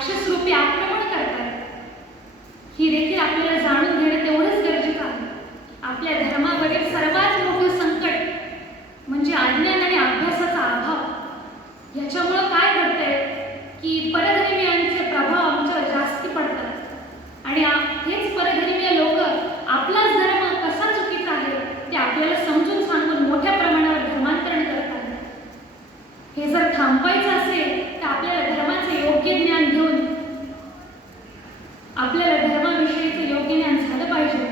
राक्षस रूपी आक्रमण करतात, ही देखील आपल्याला जाणून घेणं तेवढंच गरजेचं आहे. आपल्या धर्मावरील सर्वात मोठं संकट म्हणजे अज्ञान आणि अभ्यासाचा अभाव. याच्यामुळं काय घडतंय की परधर्मीयांचे प्रभाव आमच्यावर जास्ती पडतात आणि हेच परधर्मीय लोक आपलाच धर्म कसा चुकीचा आहे ते आपल्याला समजून सांगून मोठ्या प्रमाणावर धर्मांतरण करतात. हे जर थांबवायचं असेल तर आपल्याला धर्माचे योग्य ज्ञान घेऊन आपल्याला धर्माविषयीचं योग्य ज्ञान झालं पाहिजे.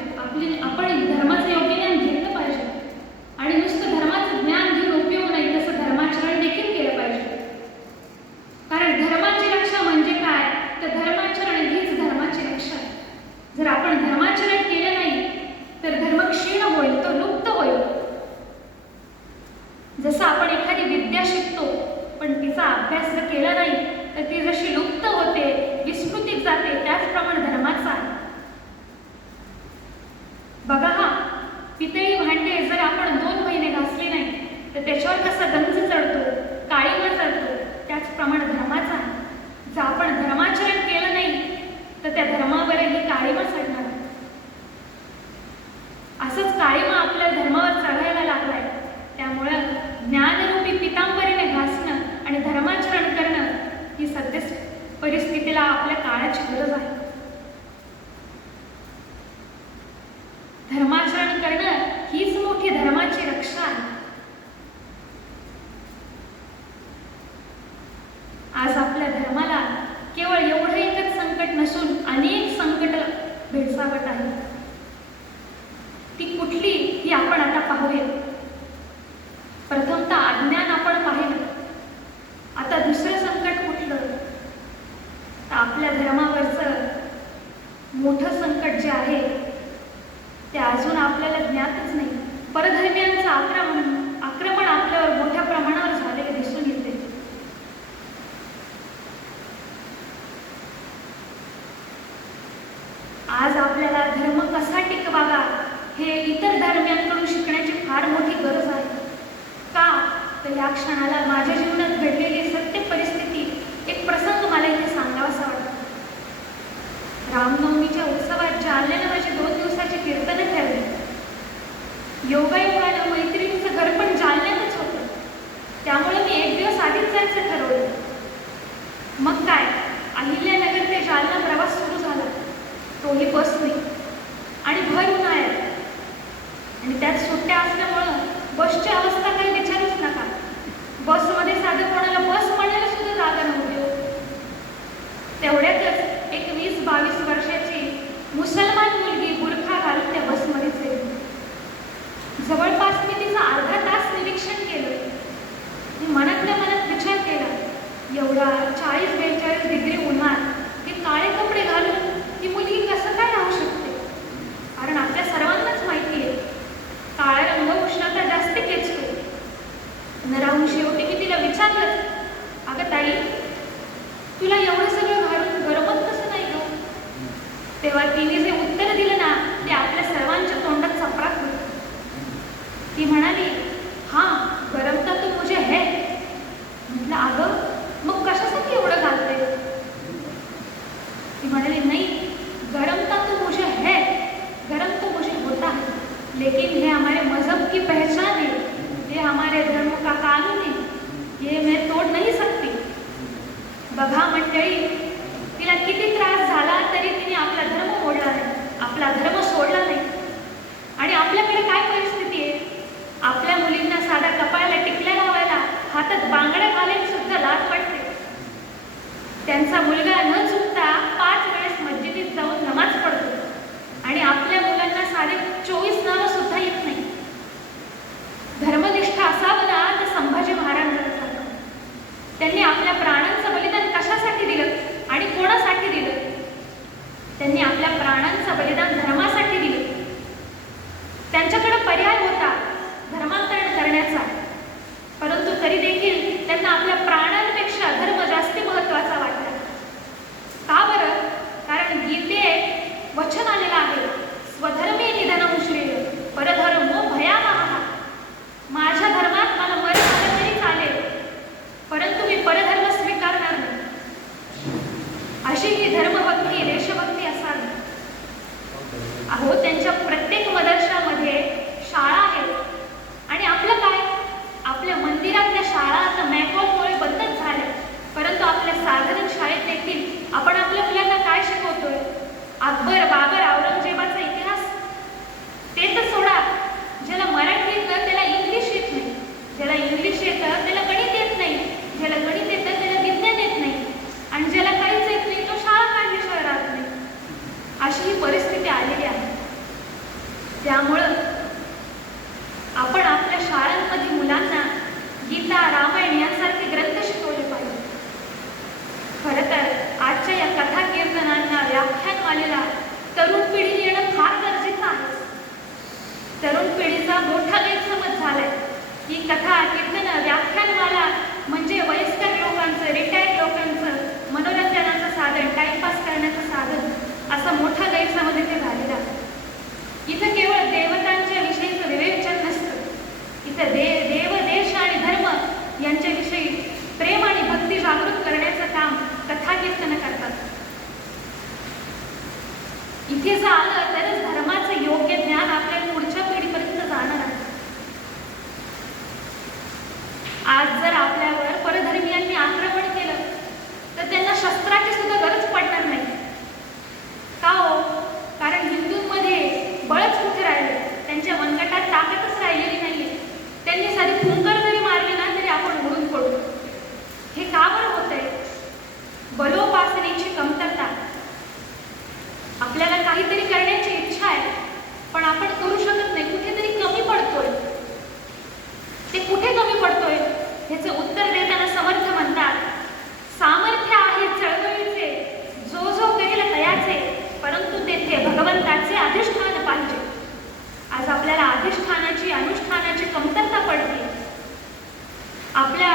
आपण धर्माचं योग्य ज्ञान घेतलं पाहिजे आणि नुसतं धर्माचं ज्ञान घेऊन उपयोग नाही, तसं धर्माचरण देखील केलं पाहिजे. कारण धर्माची रक्षा म्हणजे काय तर धर्माचरण हीच धर्माची रक्षा आहे. जर आपण धर्माचरण केलं नाही तर धर्म क्षीण होईल, तो लुप्त होईल. जसं आपण एखादी विद्या शिकतो पण तिचा अभ्यास जर केला नाही तर ती जशी लुप्त होते, विस्मृतीत जाते, त्याचप्रमाणे धर्माचा आहे. बघा हा, पितळी भांडे जर आपण 2 महिने घासले नाही तर त्याच्यावर कसा गंज चढतो, काळीमा चढतो, त्याचप्रमाणे धर्माचा आहे. जर आपण धर्माचरण केलं नाही तर त्या धर्मावरही काळीमा चढणार. असंच काळीमा आपल्या धर्मावर चढायला लागलाय. त्यामुळं ज्ञानरूपी पितांबरीने घासणं आणि धर्माचरण करणं ही सध्या परिस्थितीला आपल्या काळाची गरज आहे. धर्माचरण करणं हीच मोठी धर्माची रक्षा आहे. आज आपल्या धर्माला केवळ एवढं एकच संकट नसून अनेक संकट भेडसावत आहे. ती कुठली ही आपण आता पाहूया. प्रथमतः अज्ञान आपण पाहिलं. आता दुसरं संकट कुठलं तर आपल्या धर्मावरचं मोठं संकट जे आहे ते अजून आपल्याला ज्ञातच नाही. परधर्मीयांचं आक्रमण आपल्यावर मोठ्या प्रमाणावर झालेले दिसून येते. आज आपल्याला धर्म कसा टिकवावा हे इतर धर्मियांकडून शिकण्याची फार मोठी गरज आहे. का तर या क्षणाला माझ्या जीवनात घडलेली सत्य परिस्थिती, एक प्रसंग मला इथे सांगावासा वाटतो. रामनवमीच्या उत्सवात जालन्याला माझी 2 दिवसाची कीर्तनं ठरली. योगायोगानं मैत्रिणीचं घर पण जालन्यातच होतं, त्यामुळे मी 1 दिवस आधीच जायचं ठरवलं. मग काय, अहिल्यानगर ते जालना प्रवास सुरू झाला, तोही बसने आणि भर उन्हाळ्यात. आणि त्यात सुट्ट्या असल्यामुळं बसची अवस्था काही विचारूच नका. बसमध्ये साधं कोणाला बस म्हणायला सुद्धा जागा नव्हती. तेवढ्यातच एक 20-22 वर्षाची मुसलमान मुलगी बुरखा घालून त्या बसमध्ये चढली. जवळपास मी तिचं अर्धा तास निरीक्षण केलं. मी मनातल्या मनात विचार केला, एवढा 40-42 डिग्री उन्हात ती काळे कपडे घालून ती मुलगी कसं काय राहू शकते. कारण आपल्या सर्वांनाच माहिती आहे काळा रंग उष्णता जास्त खेचतो. न राहून शेवटी मी तिला विचारलं, अगं ताई, तुला एवढं सगळं घालून गरमत कसं नाही गं? तेव्हा तिने जे उत्तर दिलं ना ते आपल्या सर्वांच्या तोंडात चपराक होतं. ती म्हणाली, हां, गरमता तो मुझे है. म्हटलं, अगं मग कशासाठी एवढं घालते? ती म्हणाली, नाही, गरमता तो मुझे है, गरम तो मुझे होता है, लेकिन ये हमारे मजहब की पहचान है, ये हमारे धर्म का कानून है, ये मैं तोड़ नहीं सकती. बघा मंडळी, तिला किती त्रास झाला तरी तिने आपला धर्म मोडला नाही, आपला धर्म सोडला नाही. आणि आपल्याकडे काय परिस्थिती आहे, आपल्या मुलींना साधा कपाळाला टिकल्या लावायला, हातात बांगड्या घालायला सुद्धा लाज वाटते. त्यांचा मुलगा न चुकता 5 वेळेस मस्जिदीत जाऊन नमाज पडतो आणि आपल्या मुलांना साडे 24 नावं सुद्धा येत नाही. धर्मनिष्ठ असावं ना तर संभाजी महाराजांसारखं. त्यांनी आपल्या प्राणांचं बलिदान कशासाठी दिलं आणि कोणासाठी दिलं? त्यांनी आपल्या प्राणांचं बलिदान धर्मासाठी दिलं. त्यांच्याकडे पर्याय होता धर्मांतरण करण्याचा, परंतु तरी देखील त्यांना आपल्या प्राणांपेक्षा धर्म जास्ती महत्त्वाचा वाटला. का बरं? कारण गीतेत वचन आलेलं आहे, स्वधर्मे निधनम श्रेय परधर्मो भयावहः. माझ्या धर्मात मला मरण आलं तरी चालेल, परंतु मी परधर्म स्वीकारणार नाही. कथा, कीर्तनं, व्याख्यानमाला म्हणजे वयस्कर लोकांचं, रिटायर्ड लोकांचं मनोरंजनाचं साधन, टाइमपास करण्याचं साधन असा मोठा गैरसमज इथे झालेला आहे. इथं केवळ देवतांच्या विषयीचं विवेचन नसतं, इथं देव, देश आणि धर्म यांच्याविषयी प्रेम आणि भक्ती जागृत करण्याचं काम कथा कीर्तनं करतात. इथे जर आलं तरच धर्माचं योग्य ज्ञान आपल्या पुढच्या पिढीपर्यंत जाणार आहे. आज जर आपल्यावर परधर्मीयांनी आक्रमण केलं तर त्यांना शस्त्राची सुद्धा गरज पडणार नाही. का हो? कारण हिंदूंमध्ये बळच कुठे राहिले, त्यांच्या मनगटात ताकदच राहिलेली नाहीये. त्यांनी साधी फुंकर जरी मारली ना तरी आपण उडून पडू. हे का बरं होतंय? बलोपासनेची कमतरता. आपल्याला काहीतरी करण्याची इच्छा आहे पण आपण करू शकत नाही, कुठेतरी कमी पडतोय. ते कुठे कमी पडतोय ह्याचं उत्तर देताना समर्थ म्हणतात, सामर्थ्य आहे चळवळीचे, जो जो करेल तयाचे, परंतु तेथे भगवंताचे अधिष्ठान पाहिजे. आज आपल्याला अधिष्ठानाची, अनुष्ठानाची कमतरता पडते. आपल्या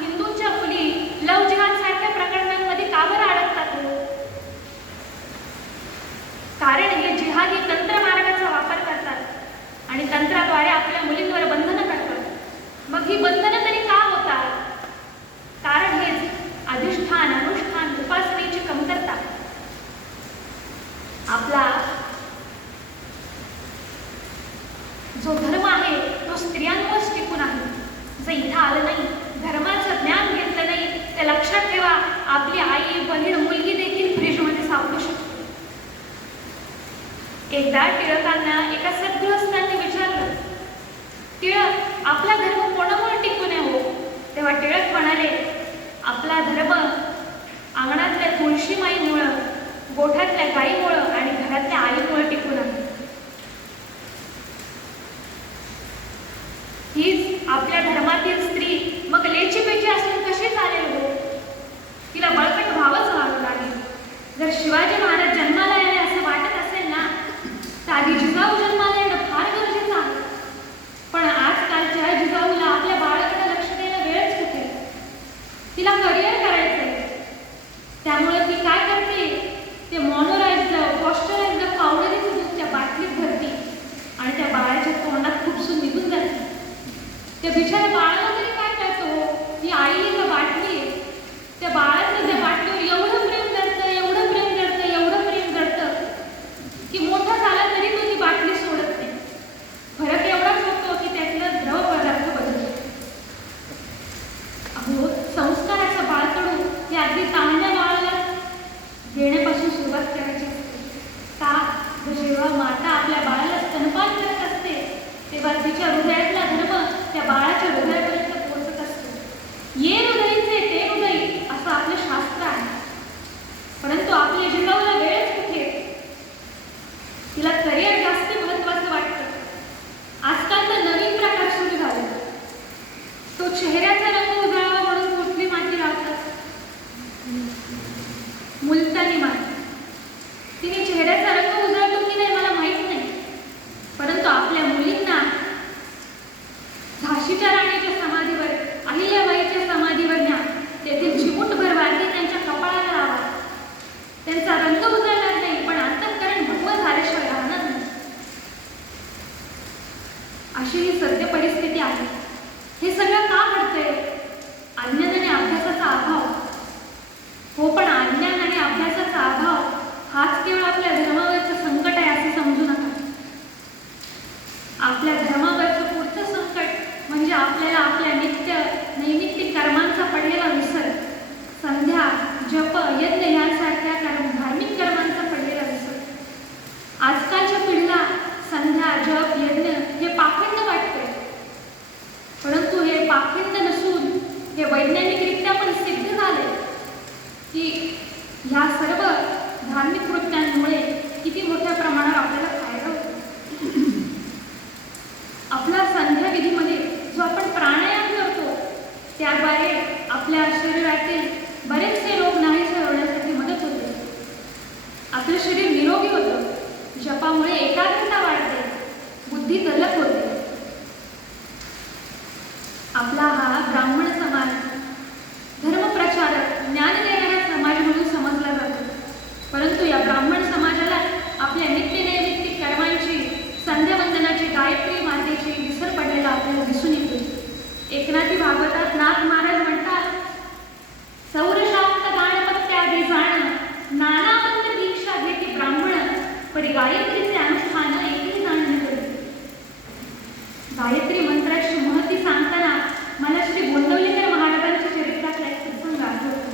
हिंदूंच्या मुली लव जिहाद सारख्या प्रकरणांमध्ये का बरं अडकतात? कारण हे जिहादी तंत्रमार्गाचा वापर करतात आणि तंत्राद्वारे आपल्या मुलींवर बंधनं करतात. मग ही बंधनं तरी का होतात? कारण हेच अधिष्ठान, अनुष्ठान, उपासनेची कमतरता. आपला जो धर्म आहे तो स्त्रियांवरच टिकून आहे. जर इथं आलं नाही, धर्माचं ज्ञान घेतलं नाही, तर लक्षात ठेवा आपली आई, बहीण, मुलगी देखील फ्रीजमध्ये सापडू शकते. एकदा टिळकांना एका सद्गृहस्थांनी विचारलं, टिळक, आपला धर्म कोणामुळे टिकून आहे हो? तेव्हा टिळक म्हणाले, आपला धर्म अंगणातल्या तुळशी माईमुळं, गोठ्यातल्या गाईमुळं आणि घरातल्या आईमुळं टिकून आहे. हीच आपल्या धर्मातील स्त्री मग लेची पेची असून कशी चालेल हो? तिला बळकट व्हावंच लागेल. जर शिवाजी महाराज जन्माला आले असं वाटत असेल ना तर आधी जिजाऊ जन्माला येणं फार गरजेचं आहे. पण आजकालच्या जिजाऊला आपल्या बाळाकडे लक्ष द्यायला वेळच कुठे? तिला करिअर करायचंय. त्यामुळे ती काय करते, ते मॉनोराइज्ड, पॉस्चराइज्ड पावडरीचं दूध त्या बाटलीत भरते आणि त्या बाळाच्या तोंडात खुपसून निघून जाते. त्या बिचाऱ्या बाळाला तरी काय कळतो ही आई का बाटली आहे? त्या बाळाचं त्या बाटलीवर एवढं प्रेम जडतं, एवढं प्रेम जडतं, एवढं प्रेम जडतं की मोठा झाला तरी तो ती बाटली सोडत नाही. फरक एवढाच होतो की त्यातलं द्रव पदार्थ बदलतो. अहो, संस्काराचं बाळकडू हे अगदी तांड्या बाळाला घेण्यापासून सुरुवात करायची असते. का? जेव्हा माता आपल्या बाळाला स्तनपान करत असते तेव्हा तिच्या हृदयातला धर्म त्या बाळाच्या हृदयापर्यंत पोहोचत असतो. ये हृदयचे ते हृदय असं आपलं शास्त्र आहे. परंतु आपल्या जिजाऊला वेळच कुठे? तिला करिअर जास्त महत्वाचं वाटतं. आजकाल तर नवीन प्रकार सुरू झाले. तो चेहऱ्याचा रंग उजळावा म्हणून कुठली माती लावतात? मुलतानी माती. तिने चेहऱ्याचा रंग उजळतो की नाही मला माहीत नाही, परंतु आपल्या मुलींना झाशीच्या राणीच्या समाधीवर, अहिल्याबाईच्या समाधीवर न्या, तेथील चिमूटभर वारली त्यांच्या कपाळाला लावा. त्यांचा रंग उजळणार नाही पण अंतःकरण भगवं झाल्याशिवाय राहणार नाही. अशी ही सद्य परिस्थिती आहे. हे सगळं का घडतंय? अज्ञान आणि अभ्यासाचा अभाव. हो, पण अज्ञान आणि अभ्यासाचा अभाव हाच केवळ आपल्या धर्मावरचं संकट आहे असे समजू नका. आपल्या धर्मावरचं पुढचं संकट म्हणजे आपल्याला आपल्या नैमित्तिक कर्मांचा पडलेला विसर, संध्या, जप, यज्ञ यांसारख्या धार्मिक कर्मांचा पडलेला विसर. आजकालच्या पिढीला संध्या, जप, यज्ञ हे पाखंड वाटतंय, परंतु हे पाखंड नसून हे वैज्ञानिकरित्या पण सिद्ध झाले की ह्या सर्व धार्मिक कृत्यांमुळे किती मोठ्या प्रमाणावर आपल्याला फायदा होतो. आपल्या संध्या विधीमध्ये जो आपण प्राणायाम करतो त्याद्वारे आपल्या शरीरातील बरेचसे रोग नाहीसे होण्यासाठी मदत होते. आपलं शरीर निरोगी होतं. जपामुळे एकाग्रता वाढते, बुद्धी तल्लख होते. आपला हा ब्राह्मण समाज धर्मप्रचारक ज्ञान देणारा समाज म्हणून समजला जातो. परंतु या ब्राह्मण समाजाला आपल्या नित्यनैमित्तिक कर्मांची, संध्यावंदनाची, गायत्री मातेची विसर पडलेला आपल्याला दिसून येतो. एकनाथी भागवतात नाथ महाराज म्हणतात, सौरशाक्त गाणपत्यादी जाण नाना मंत्र दीक्षा घेते ब्राह्मण, परी गायत्रीचे अनुष्ठान एकही जाण न करते. गायत्री मंत्राची महती सांगताना मला श्री गोंदवलेकर महाराजांच्या चरित्रातला एक प्रसंग आठवतो.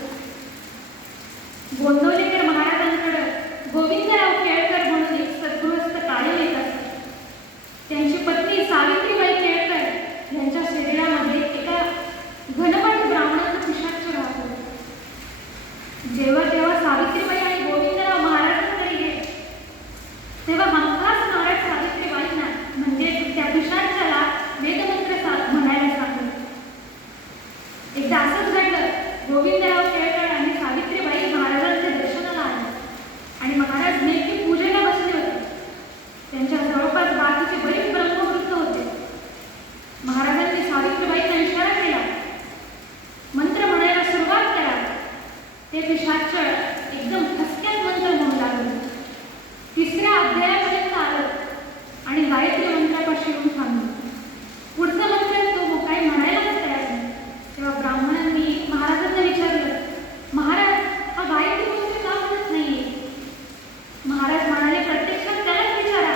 गोंदवलेकर महाराजांकडे गोविंदराव केळकर म्हणून एक सद्गृहस्थ कायम येत असत. त्यांची पत्नी सावित्रीबाई केळकर यांच्या शरीरामध्ये एका घनवट ब्राह्मणाचं पिशाच राहत होतं. जेव्हा तेव्हा सावित्रीबाई आणि गोविंदराव महाराजांकडे गेले तेव्हा हमखास महाराज सावित्रीबाईंना म्हणजे त्या पिशाचाला वेदमंत्र म्हणायला सांगितलं. एकदा असंच घडलं, गोविंदराव केळकर आणि सावित्रीबाई महाराजांच्या दर्शनाला आले आणि महाराज नेमकी पूजेला बसले होते. त्यांच्या जवळपास बाकीचे बरेच ब्रह्मवृत्त होते. महाराजांनी सावित्रीबाईंना इशारा केला, मंत्र म्हणायला सुरुवात करा. ते पिशाच एकदम ठसक्यात मंत्र म्हणू लागले. तिसऱ्या अध्यायापर्यंत आलं आणि गायत्री मंत्रापाशी येऊन थांबलं. पुढचा मंत्र तो काही म्हणायलाच तयार नाही. तेव्हा ब्राह्मणांनी महाराजांना विचारलं, महाराज हा गायत्री मंत्र का म्हणत नाहीये? महाराज म्हणाले, प्रत्यक्षात त्यालाच विचारा.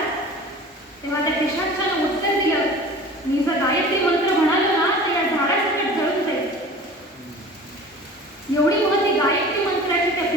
तेव्हा त्या पिशाचानं उत्तर दिलं, मी जर गायत्री मंत्र म्हणालो ना तर या झाडासकट जळून जाईल. एवढी महती गायत्री मंत्राची त्या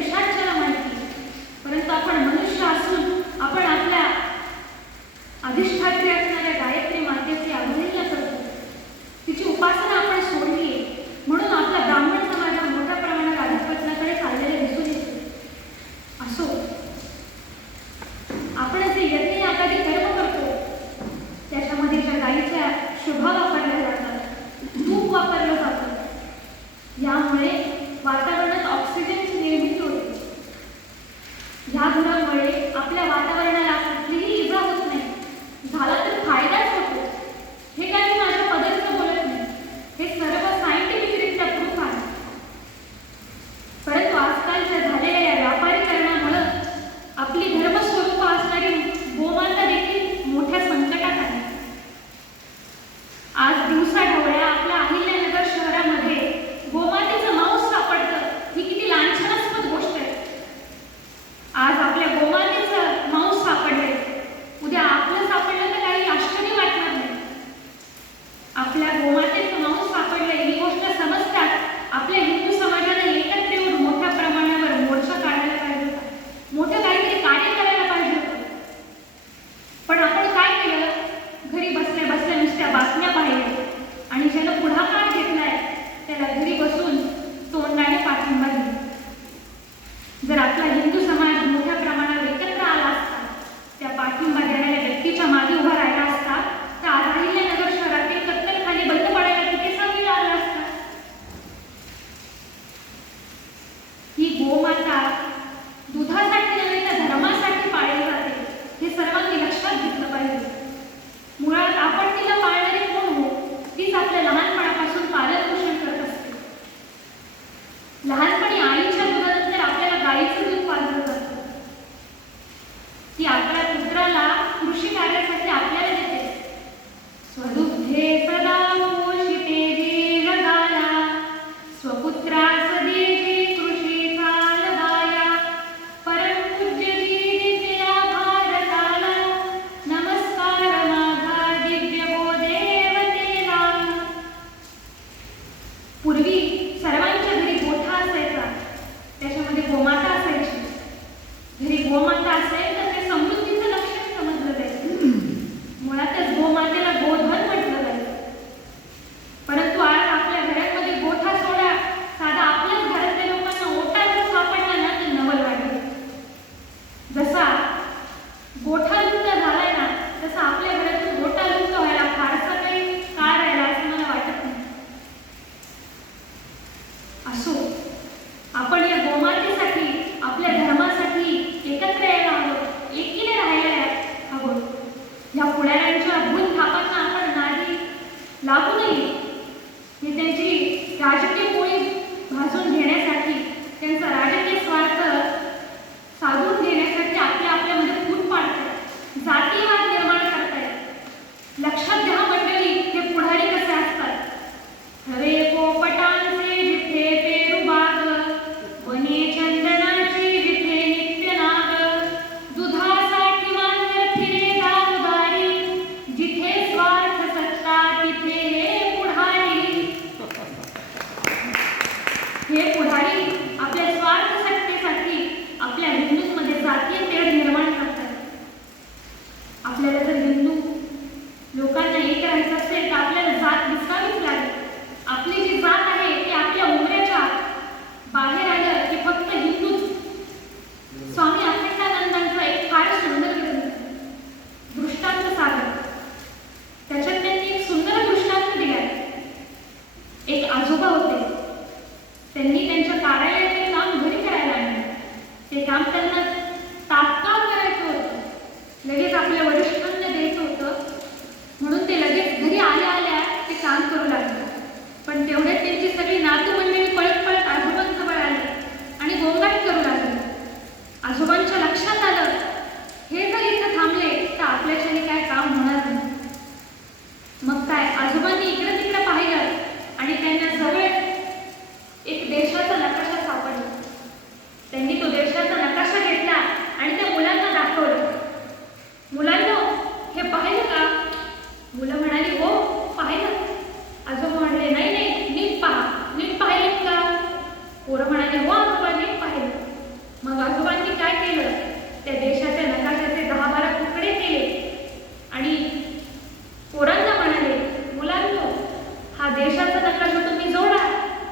देशाचा नकाशा तुम्ही जोडा,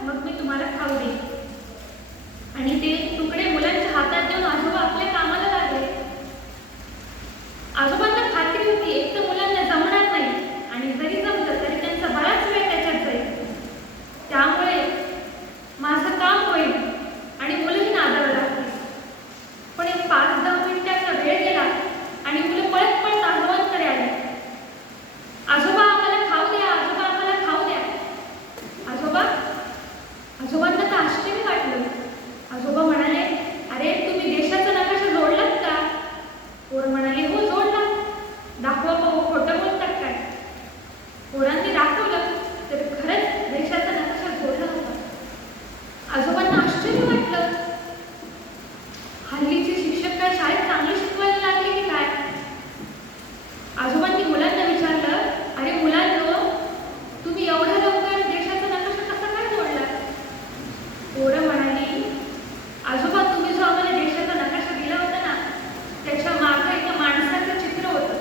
मग मी तुम्हाला खाऊ देईन. आणि ते तुकडे मुलांच्या हातात देऊन आजोबा आपल्या कामाला लागले. आजोबांना खात्री होती एक तर मुलांना जमणार नाही, आणि जरी जमलं तरी त्यांचा बराच वेळ त्याच्यात जाईल. त्यामुळे माझं काम होईल आणि मुलंही नादाला लागतील. पण एक 5-10 मिनिटांचा वेळ गेला आणि मुलं पळत पळत आजोबांकडे आली. आजोबा आम्हाला खाऊ द्या, आजोबा आम्हाला खाऊ द्या. आजोबांना तर आश्चर्य वाटलं. आजोबा म्हणाले, अरे तुम्ही देशाचा नकाशा जोडलात का? पोरं म्हणाले, हो जोडला. दाखवा पाहू, खोटं बोलतात काय? पोरांनी दाखवलं तर खरंच देशाचा नकाशा जोडला होता. आजोबांना आश्चर्य वाटलं. हल्लीचे शिक्षक काय शाळेत चांगले शिकवायला लागले की काय? आजोबांनी मुलांना विचारलं, अरे मुलांनो, तुम्ही एवढ्या लवकर देशाचा नकाशा कसा काय जोडला? पोरं म्हणाली, आजोबा तुम्ही जो आम्हाला देशाचा नकाशा दिला होता ना, त्याच्या मागे एका माणसाचं चित्र होतं.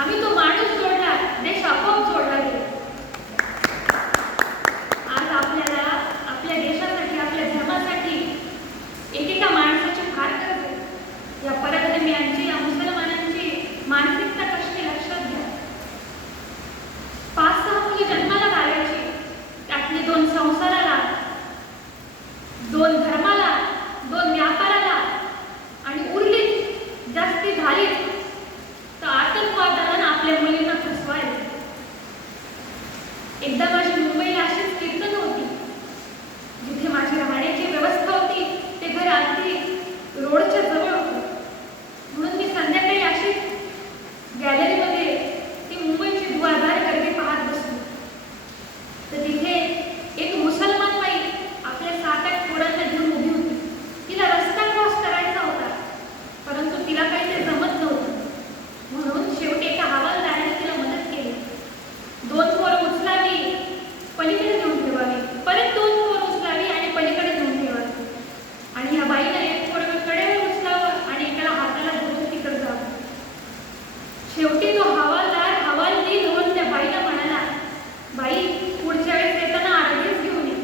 आम्ही तो माणूस जोडला, देश आपोआप जोडला गेला. आज आपल्याला आपल्या देशासाठी, आपल्या धर्मासाठी एकेका माणसाची फार गरज आहे. या परधर्मीयांची, या मुसलमानांची मानसिकता कशी लक्षात घ्या. 5-6 मुली जन्माला घालायची, त्यातली 2 संसाराला, 2 धर्माला, 2 व्यापाराला, आणि उरलीच जास्ती झालीच तर आतंकवादाला आपल्या मुलींना फसवायला. एकदा माझी मुंबईला अशीच कीर्तन होती. जिथे माझी राहण्याची व्यवस्था होती ते घर अगदी रोडच्या जवळ होतं. म्हणून मी संध्याकाळी अशीच गॅलरीमध्ये ती मुंबईची दुआरदार गर्दी पाहत बसली. तर तिथे एक मुसलमान बाई आपल्या 7-8 पोरांना घेऊन उभी होती. तिला रस्ता क्रॉस करायचा होता, परंतु तिला काही ते जमत नव्हतं. म्हणून शेवटी एका हवालदाराने तिला मदत केली. 2 पोरं उचलावी, पलीकडे नेऊन ठेवावी, परत 2 पोरं उचलावी आणि पलीकडे नेऊन ठेवावी. आणि या बाईला एक पोरं कडेवर उचलावं आणि एकाला हाताला धरून तिकडे जावं. शेवटी तो हवालदार हवालदी धरून त्या बाईला म्हणाला, बाई पुढच्या वेळेस येताना अर्धीच घेऊन ये.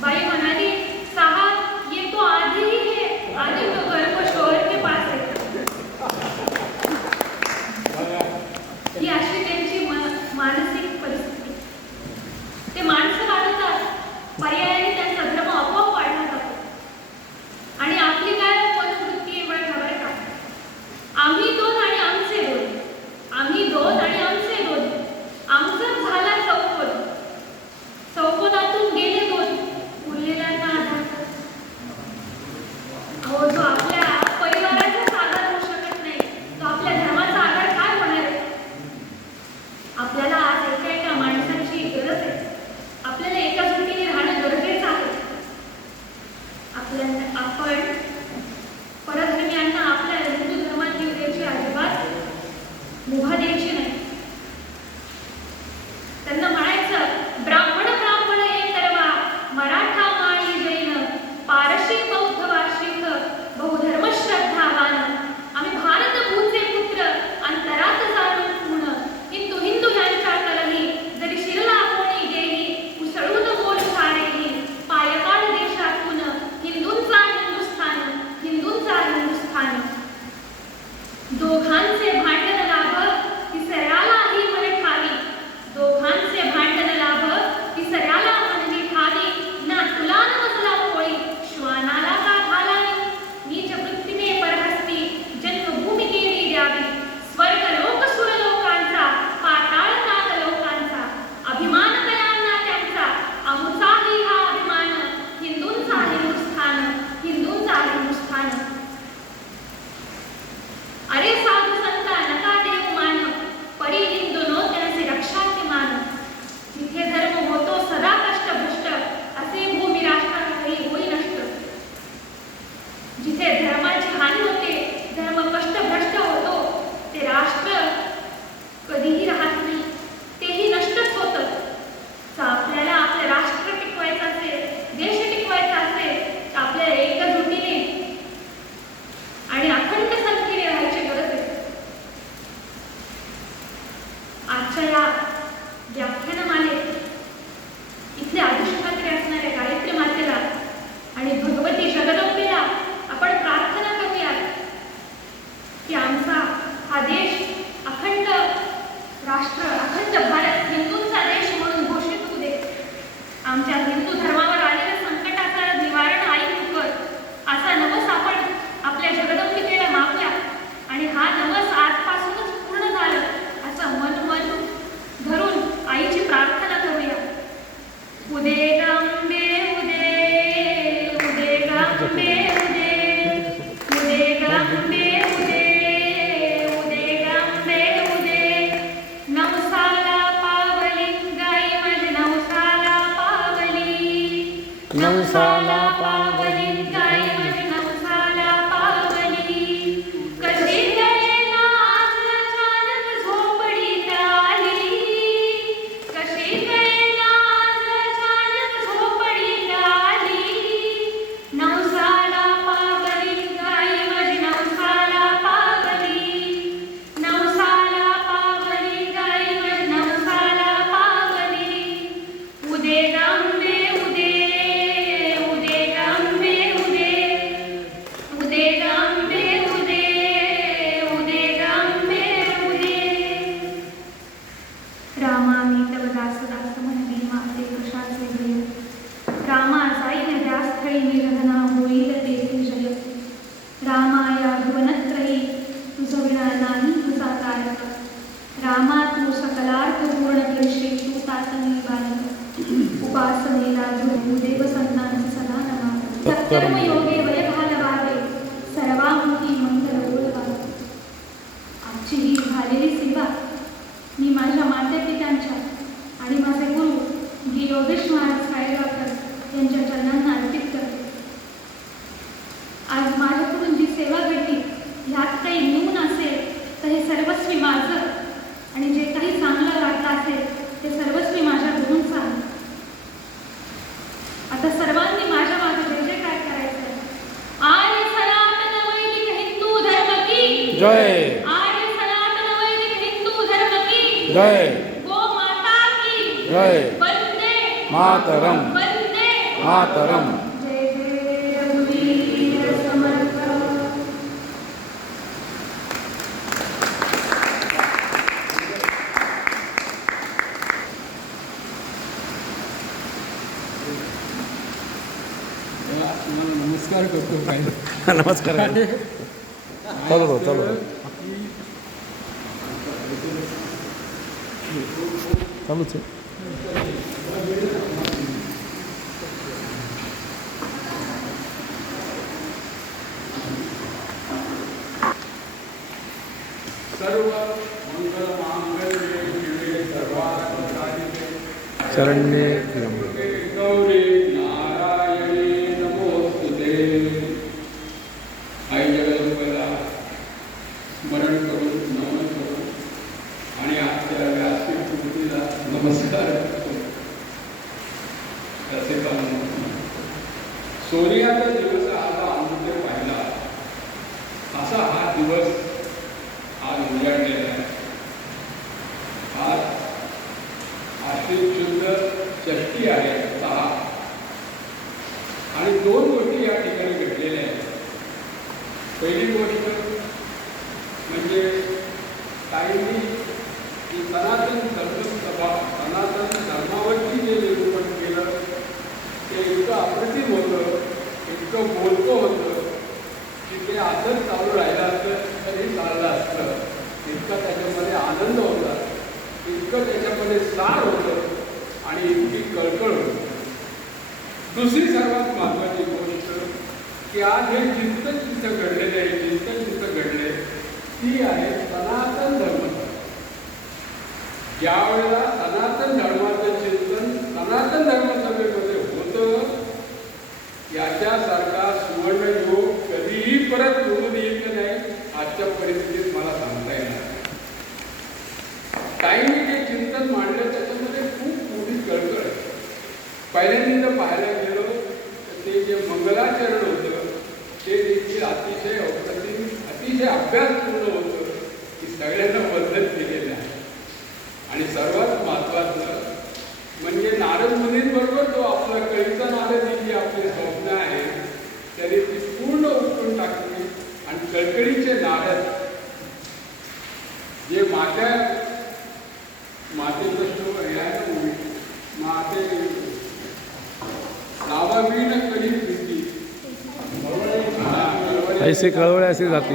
बाई म्हणाली, साहब ये तो आधी ही है, आधी तो घर को शोहर के पास है. ही अशी त्यांची मानसिक परिस्थिती. ते माणसं वाढतात, पर्यायाने त्यांचा धर्म आपोआप वाढला जातो. आणि आपली काय मनोवृत्ती आहे बरं का? आम्ही 2 आणि आमचे 2, आम्ही 2 आणि आमचे 2. आमचा झाला चौकोन, चौकोनातून गेले 2, उरलेल्यांना आधार. अहो, जो आपल्या परिवाराचाच आधार होऊ शकत नाही, तो आपल्या धर्माचा आधार काय होणार आहे? आपल्याला आज एका माणसाची गरज आहे. आपल्याला एकाजुटीने राहणं गरजेचं आहे. आपण परधर्मीयांना आपल्या हिंदू धर्मात येऊ द्यायची अजिबात मुभा द्यायची नाही. त्यांना म्हणायचं, ब्राह्मण ब्राह्मण एक तरवा, मराठा माळी जैन, पारशी बौद्ध वार्षिक, बहुधर्म श्रद्धावान. आम्ही भारतभूचे पुत्र, अंतरात जाणून पूर्ण. हिंदू हिंदू यांच्या कलही, जरी शिरला कोणी गेली, उसळून बोल सारेही. पायकाळ देशातून हिंदूंचा हिंदुस्थान, हिंदूंचा हिंदुस्थान. दोघांचे भांडण लाभ, तिसऱ्यालाही मन ठावी. दोघांचे नवसाला पावली गाय माझी नवसाला पावली कशी गळेना आज अचानक झोपडीत आली कशी गळेना आज अचानक झोपडीत आली नवसाला पावली गाय माझी नवसाला पावली नवसाला पावली गाय माझी नवसाला पावली उदे गांबे उदे उदे गांबे उदे उदे गांबे उदे उदे गांबे उदे रामा मी तव दास दास म्हणवी माते कशाचे भय रामा जाईन व्यास्थळी निरधना होईल तेथे जय रामा या भुवनत्रयी तुझ विना नाही तुझा तारक रामा तू सकलार्थ पूर्ण करशील तू तातनी बालक उपासनेला ध्रुव देव संतांचे सदा नमावे सत्कर्म योगे वय घालवावे सर्वामुखी मंगल बोलवावे आजची ही झालेली सेवा मी माझ्या मातेपित्यांच्या आणि माझे गुरु गी योगेश महाराज सायगावकर यांच्या चरणांना अर्पित करते आज माझ्याकडून जी सेवा घडली ह्यात काही न्यून असेल तर हे सर्वस्वी माझं आणि जे काही चांगलं वाटतं असेल ते सर्वस्वी माझ्या गुरूंचं आहे आता सर्वांनी माझ्या मागे जे जे काय करायचं आर्य सनातन वैदिक हिंदू धर्म की जय आर्य सनातन वैदिक हिंदू धर्म की जय गो माता की जय वंदे मातरम वंदे मातरम जय जय रघुवीर समर्थ नमस्कार करतो काय नमस्कार चालू राहू चालू राहू चालूच आहे सर्व मंगल मांगल्ये शिवे सर्वार्थसाधिके शरण्ये गौरी नारायणी नमोस्तुते आई जगदंबेला स्मरण करून नमन करून आणि आजच्या व्यासपीठ मूर्तीला नमस्कार करतो त्याचे कारण सोनियाचा दिवस आज अमृत पाहिला असा हा दिवस आज उजाडलेला आहे आज आश्विन शुद्ध षष्ठी आहे 6 आणि 2 गोष्टी या ठिकाणी घडलेल्या आहेत पहिली गोष्ट म्हणजे ताईंनी की सनातन धर्मसभा सनातन धर्मावरती जे निरूपण केलं ते इतकं अप्रतिम होतं इतकं बोलकं होतं की ते असंच चालू राहिलं असतं तरी चाललं असतं इतका त्याच्यामध्ये आनंद होता इतकं त्याच्यामध्ये सार होतं आणि इतकी कळकळ होती दुसरी सर्वात महत्त्वाची गोष्ट की आज हे चिंतन जिथं घडलेले आहे चिंतन जिथं घडले ती आहे सनातन धर्म ज्यावेळेला सनातन धर्माचं चिंतन सनातन धर्मसभेमध्ये होतं याच्यासारखा सुवर्णयोग कधीही परत निवडून येत नाही आजच्या परिस्थितीत मला सांगता येणार ताईंनी जे चिंतन मांडलं त्याच्यामध्ये खूप मोठी कळकळ आहे पहिल्यांदा पाहायला गेलो तर ते जे मंगलाचरण होतं ते देखील अतिशय अप्रतिम अतिशय अभ्यासपूर्ण होतं की सगळ्यांना वंदन केलेलं आहे आणि सर्वात महत्त्वाचं म्हणजे नारद मुनींबरोबर जो आपला कळीचा नारद ही जी आपली स्वप्न आहे त्याने ती पूर्ण उपटून टाकली आणि कळकळीचे नारद जे मातेचं स्टोर हे आहे ना मूवी माते नावावीण कळी प्रीती ऐसे कळवळे असे जाते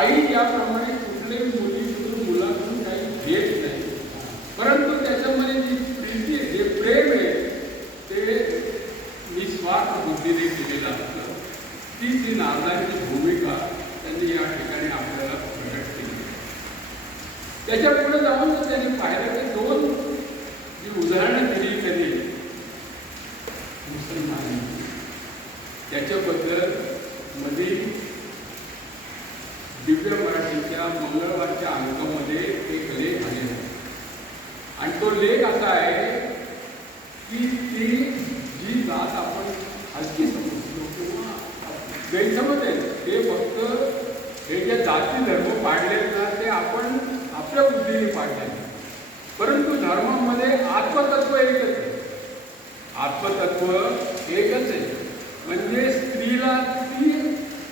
आई ज्याप्रमाणे कुठल्याही मुलीकडून मुलाकडून काही घेत नाही परंतु त्याच्यामध्ये जी प्रीती आहे जे प्रेम आहे ते निस्वार्थ बुद्धीने केलेलं असतं ती नारदाची भूमिका त्यांनी या ठिकाणी आपल्याला प्रकट केली त्याच्या पुढे जाऊन त्यांनी पाहिलं की 2 जी उदाहरणं दिली त्यांनी आणि तो लेख असा आहे की ती जी जात आपण हलकी समजतो किंवा गैरसमज आहे ते फक्त हे जे जाती धर्म पाडलेत ना ते आपण आपल्या बुद्धीने पाडले, परंतु धर्मामध्ये आत्मतत्व एकच आहे. आत्मतत्व एकच आहे. म्हणजे स्त्रीला ती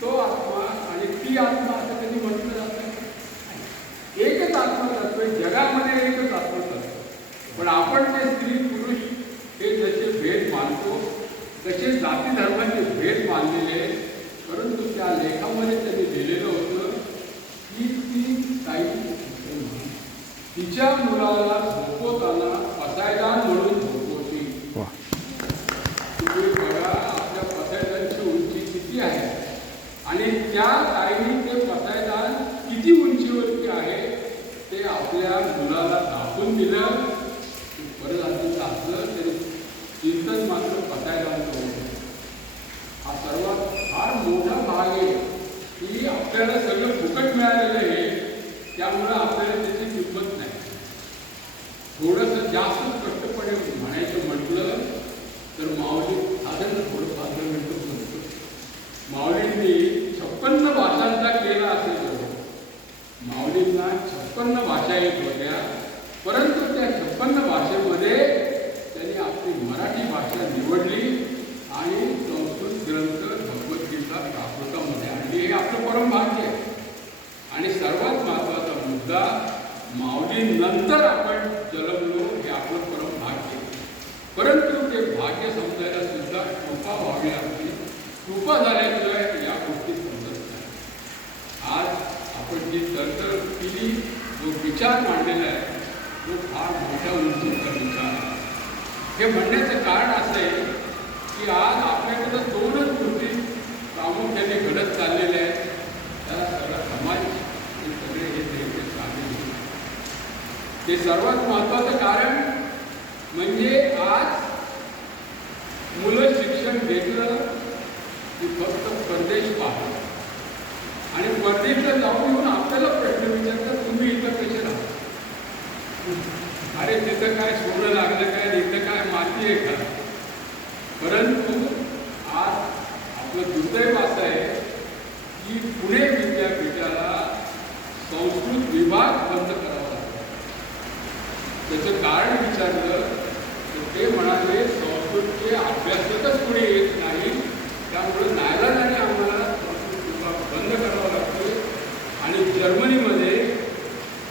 तो आत्मा आणि ती आत्मा असं कधी म्हटलं जातं. एकच आत्मतत्व आहे, जगामध्ये एकच आत्मतत्व. पण आपण ते स्त्री पुरुष हे जसे भेद मानतो तसे जाती धर्माचे भेद मानलेले आहेत. परंतु त्या लेखामध्ये त्यांनी दिलेलं होतं की ती काही तिच्या मुलाला झोपवताना पसायदान म्हणून झोपवती. तुम्ही बघा आपल्या पसायदानची उंची किती आहे आणि त्या ताईने ते पसायदान किती उंचीवरती आहे ते आपल्या मुलाला दाखवून दिलं. परत असं असलं तरी चिंतन मात्र पसायदान करून हा सर्वात फार मोठा भाग आहे की आपल्याला सगळं फुकट मिळालेलं आहे, त्यामुळं आपल्याला त्याची किंमत नाही. थोडंसं जास्त स्पष्टपणे म्हणायचं म्हटलं तर माऊली साधारण थोडं 15 मिनिटं म्हणतो. माऊलींनी 56 भाषांचा केला असेल. माऊलींना 56 भाषा येत होत्या, परंतु त्या 56 भाषेमध्ये त्यांनी आपली मराठी भाषा निवडली आणि संस्कृत ग्रंथ भगवद्गीता प्राकृतामध्ये आणली. हे आपलं परम भाग्य आहे. आणि सर्वात महत्त्वाचा मुद्दा, माऊलीनंतर आपण जन्मलो हे आपलं परम भाग्य. परंतु ते भाग्य समजायला सुद्धा कृपा व्हावी लागते. कृपा झाल्याशिवाय या गोष्टी समजत नाही. आज आपण जी तरतड केली, जो विचार मांडलेला आहे तो फार मोठ्या उंचीचा विचार आहे. हे म्हणण्याचं कारण असं आहे की आज आपल्याकडं 2च गोष्टी प्रामुख्याने घडत चाललेल्या आहेत. त्याला सगळा समाज सगळे हे सामील. ते सर्वात महत्त्वाचं कारण म्हणजे आज मुलं शिक्षण घेतलं की फक्त परदेश पाहतात आणि परदेशला जाऊन येऊन आपल्याला प्रश्न विचारतात, तुम्ही इथं कसे राहता? अरे तिथं काय सोनं लागलं काय, इथं काय माती आहे का? परंतु आज आपलं दुर्दैव असं आहे की पुणे विद्यापीठाला संस्कृत विभाग बंद करावा लागतो. त्याचं कारण विचारलं तर ते म्हणाले संस्कृतचे अभ्यासकच पुढे येत नाही, त्यामुळे नाईलाजाने आम्हाला संस्कृत विभाग बंद करावा लागतो. आणि जर्मनीमध्ये,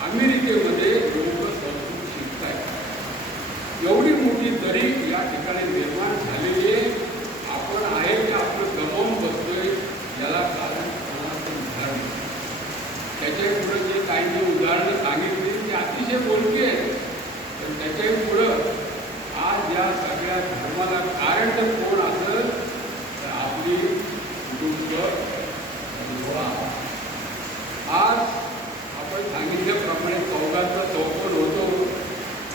अमेरिकेमध्ये लोक संस्कृत शिकत आहेत. एवढी मोठी दरी या ठिकाणी निर्माण झालेली आहे. आपण आहे की आपलं गमावून बसतोय, याला कारण कोणाचं उदाहरण. त्याच्या पुढं जे काही उदाहरणं सांगितली ती अतिशय बोलकी आहेत, पण त्याच्याही पुढं आज या सगळ्या धर्माला कारण जर कोण असेल तर आपली कुटुंब. आज आपण सांगितल्याप्रमाणे चौघांचा चौकोन होतो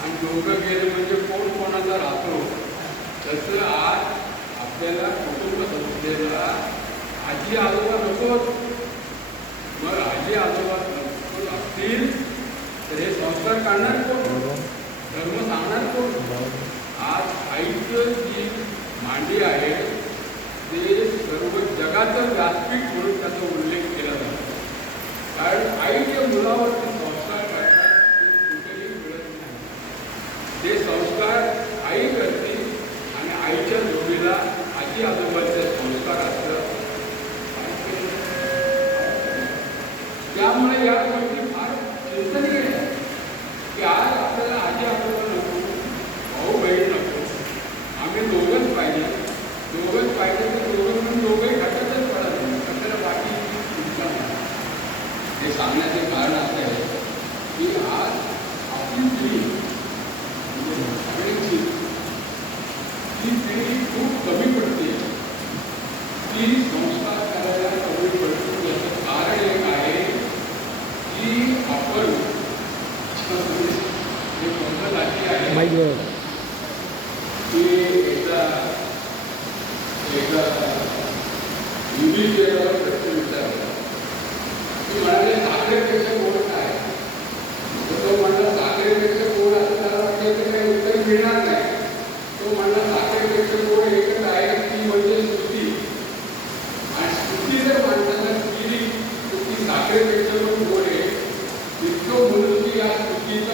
आणि दोघं गेले म्हणजे कोण कोणाचा राहतो. तसं आज आपल्याला कुटुंब संस्थेला आजी आजोबा नकोत. मग आजी आजोबा असतील तर हे संस्कार काढणार कोण, धर्म सांगणार कोण? आज आईचं जी मांडी आहे ते सर्व जगाचं व्यासपीठ म्हणून त्याचा उल्लेख केला जातो. कारण आई जे मुलावरती संस्कार करतात ते कुठेही मिळत नाही. ते संस्कार आई करते आणि आईच्या जोडीला आजी आजोबाचे संस्कार असतात. त्यामुळे या गोष्टी फार चिंतनीय आहेत की आज आपल्याला आजी आजोबा नको, भाऊ बहीण नको, आम्ही दोघंच पाहिजे. दोघंच पाहिजे तर दोघं म्हणून दोघंही घाटातच पडत नाही, आपल्याला बाकी चिंता नाही. हे सांगण्याचे कारण असं आहे की आज आपली पिढी म्हणजे सगळ्यांची ही पिढी खूप कमी पडते. ती संस्कार करायला कमी पडते. याचं कारण एक आहे की आपण हे पद्धत अशी आहे की एकदा युधिष्ठिराला प्रश्न विचारला की म्हणाले साखरेपेक्षा गोड काय? तर तो म्हणला साखरेपेक्षा गोड असणारा मिळणार नाही. तो म्हणला साखरेपेक्षा गोड एकच आहे, ती म्हणजे स्तुती. आणि स्तुती जर माणसाला केली तर ती साखरेपेक्षा